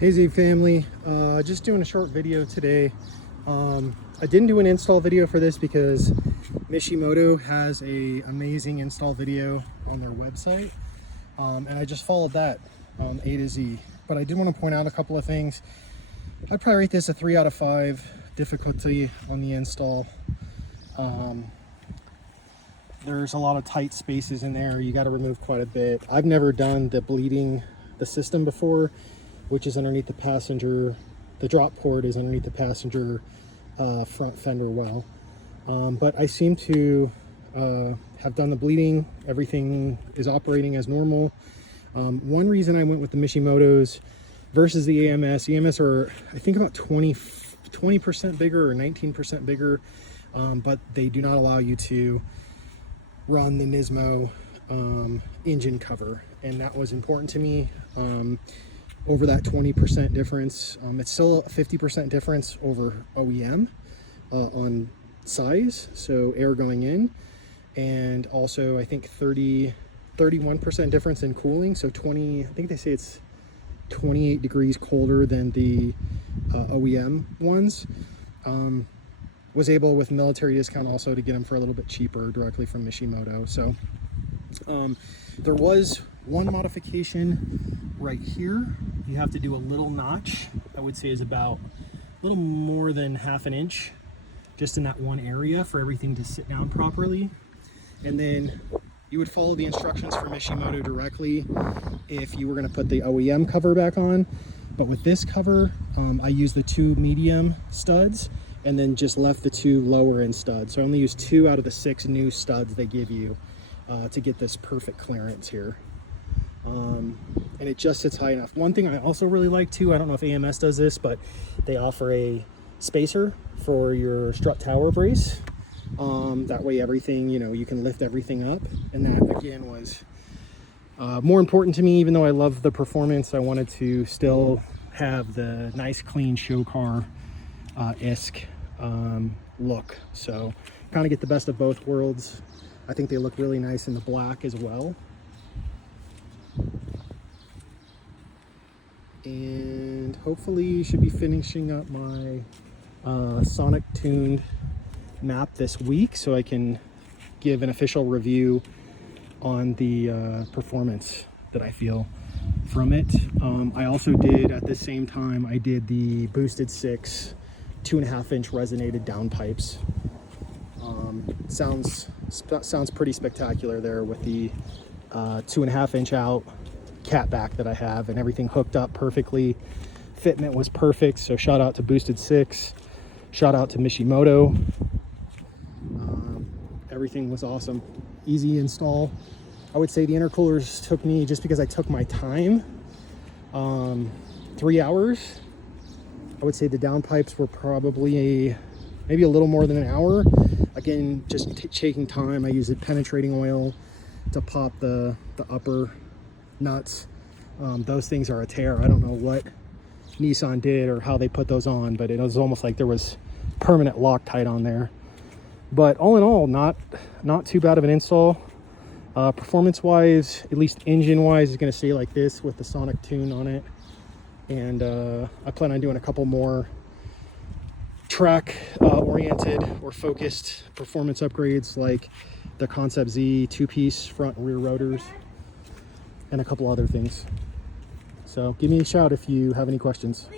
Hey Z family, just doing a short video today. I didn't do an install video for this because Mishimoto has a amazing install video on their website, and I just followed that A to Z. But I did want to point out a couple of things. I'd probably rate this a 3 out of 5 difficulty on the install. There's a lot of tight spaces in there. You got to remove quite a bit. I've never done the bleeding the system before, which is underneath the passenger. The drop port is underneath the passenger front fender well. But I seem to have done the bleeding. Everything is operating as normal. One reason I went with the Mishimoto's versus the EMS are, I think, about 20% bigger or 19% bigger, but they do not allow you to run the Nismo engine cover, and that was important to me. Over that 20% difference, it's still a 50% difference over OEM on size, so air going in, and also I think 31% difference in cooling, so I think they say it's 28 degrees colder than the OEM ones. Was able with military discount also to get them for a little bit cheaper directly from Mishimoto. So there was one modification right here. You have to do a little notch, I would say is about a little more than ½ an inch just in that one area for everything to sit down properly. And then you would follow the instructions for Mishimoto directly if you were going to put the OEM cover back on. But with this cover, I used the 2 medium studs and then just left the 2 lower end studs. So I only used 2 out of the 6 new studs they give you to get this perfect clearance here. And it just sits high enough. One thing I also really like too, I don't know if AMS does this, but they offer a spacer for your strut tower brace. That way everything, you can lift everything up. And that again was more important to me. Even though I love the performance, I wanted to still have the nice clean show car esque look. So kind of get the best of both worlds. I think they look really nice in the black as well. And hopefully should be finishing up my Sonic tuned map this week so I can give an official review on the performance that I feel from it. I also did at the same time, I did the Boosted 6 2.5 inch resonated downpipes. Sounds pretty spectacular there with the 2.5 inch out cat back that I have, and everything hooked up perfectly. Fitment was perfect, so shout out to Boosted 6, shout out to Mishimoto. Everything was awesome, easy install. I would say the intercoolers took me, just because I took my time, 3 hours. I would say the downpipes were probably maybe a little more than an hour. Again, just taking time. I used penetrating oil to pop the upper nuts. Those things are a tear. I don't know what Nissan did or how they put those on, but it was almost like there was permanent Loctite on there. But all in all, not too bad of an install. Performance wise, at least engine wise, is going to stay like this with the Sonic tune on it. And I plan on doing a couple more track oriented or focused performance upgrades, like the Concept Z 2-piece front and rear rotors and a couple other things. So give me a shout if you have any questions.